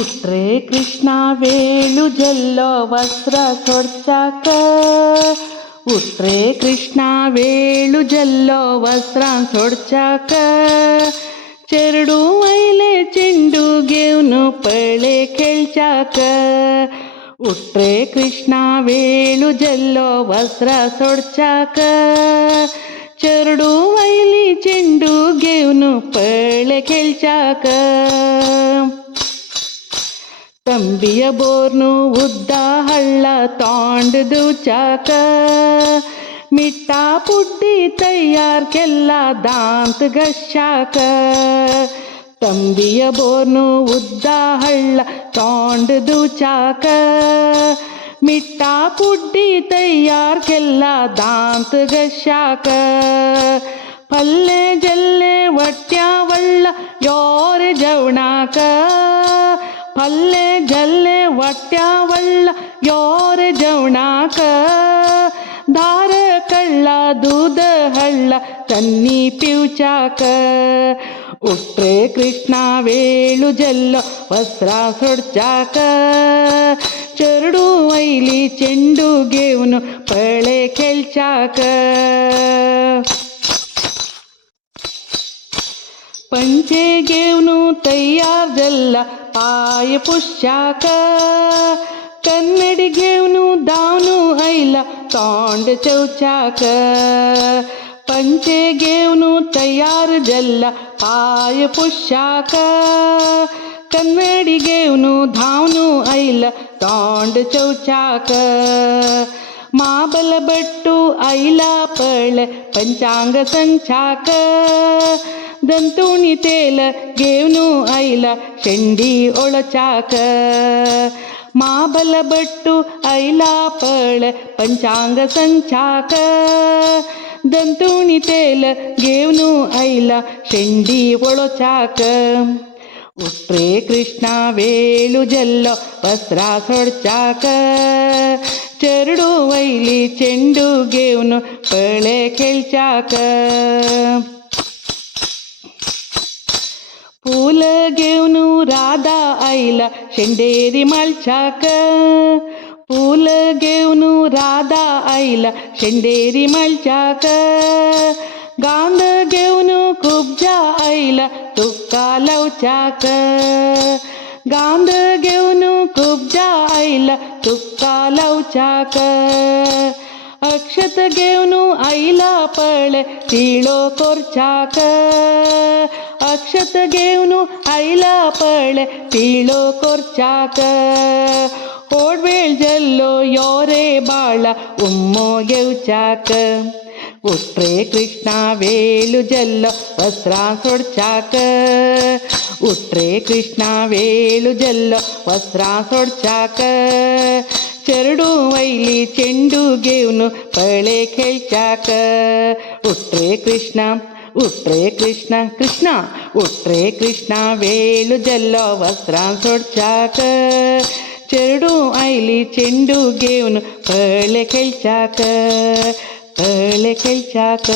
उठरे कृष्णा वेळू जल्लो वस्त्र सोडचाक. उठरे कृष्णा वेळू जल्लो वस्त्र सोडचाक. चेरडू वयले चेंडू घेवन पळे खेळचाक. उठरे कृष्णा वेळू जल्लो वस्त्र सोडचाक. चेरडू वयली चेंडू घेवन पळे खेळचाक. ತಂಬಿಯ ಬೋರ್ನು ಉದ್ದ ಹಳ್ಳ ತಾಂಡದು ಚಾಕ. ಮಿಟ್ಟ ಪುಟ್ಟಿ ತಯ್ಯಾರ್ಕೆಲ್ಲ ದಾಂತ ಗಶಾಕ. ತಂಬಿಯ ಬೋರ್ನು ಉದ್ದ ಹಳ್ಳ ತಾಂಡದು ಚಾಕ. ಮಿಟ್ಟ ಪುಟ್ಟಿ ತಯ್ಯಾರ್ಕೆಲ್ಲ ದಾಂತ ಗಶಾಕ. ಪಲ್ಲೆ ಜಲ್ಲೆ ಒಟ್ಟ್ಯಾವಳ್ಳ ಯೋರೆ ಜವಣಾಕ. ಪಲ್ಲೆ ಜಲ್ಲೆ ಒಟ್ಟ್ಯಾವಳ್ಳ ಯೋರೆ ಜವಣಾಕ. ದಾರ ಕಳ್ಳ ದೂದ ಹಳ್ಳ ತನ್ನಿ ಪಿವ್ಚಾಕ. ಉಟ್ರೆ ಕೃಷ್ಣ ವೇಳು ಜಲ್ಲ ವಸ್ತ್ರ ಸೊಡ್ಚಾಕ. ಚರಡು ವೈಲಿ ಚೆಂಡು घेऊन पळे खेळचाक. पंचे घेऊन तयार जल्ला पाय पुशाक. कन्नडी घेऊन दावनु ऐला तोंड चौचाक. पंचे घेऊन तयार जल्ला पाय पुशाक. कन्नडी घेऊन धावनु ऐला तोंड चौचाक. माबल बट्टू ऐला पळ पंचांग संचाक. दंतुणी तेल घेऊन ऐला शेंडी ओळचाक. माबल बट्टू ऐला पळ पंचांग संचाक. दंतुणी तेल घेऊन ऐला शेंडी ओळचाक. उठरे कृष्णा वेळू जल्लो वस्त्र सोडचाक. चरडू वयली चेंडू घेऊन पळे खेळचाक. फूल घेऊन राधा ऐला शेंडेरी मळचाक. फूल घेऊन राधा ऐला शेंडेरी मळचाक. गांध घेऊन खुबजा ऐला तुक्का लवचाक. गांध घेऊन खुबजा ऐला तुक्का लवचाक. अक्षत घेऊन ऐला पळ तिळो कोरचाक. अक्षत घेऊन ऐला पळ तिळो कोरचाक. ओडवेळ जल्लो योरे बाळ उम्मो घेवचाक. उठरे कृष्णा वेळू जल्लो वस्त्र सोडचाक. उठरे कृष्णा वेळू जल्लो वस्त्र सोडचाक. चरडू वयली चेंडू घेऊन पळे खेळचाक. उठरे कृष्णा उठरे कृष्णा कृष्णा. उठरे कृष्णा वेळू जल्लो वस्त्र सोडचाक. चरडू ऐली चेंडू घेऊन पळे खेळचाक. पळे खेळचाक.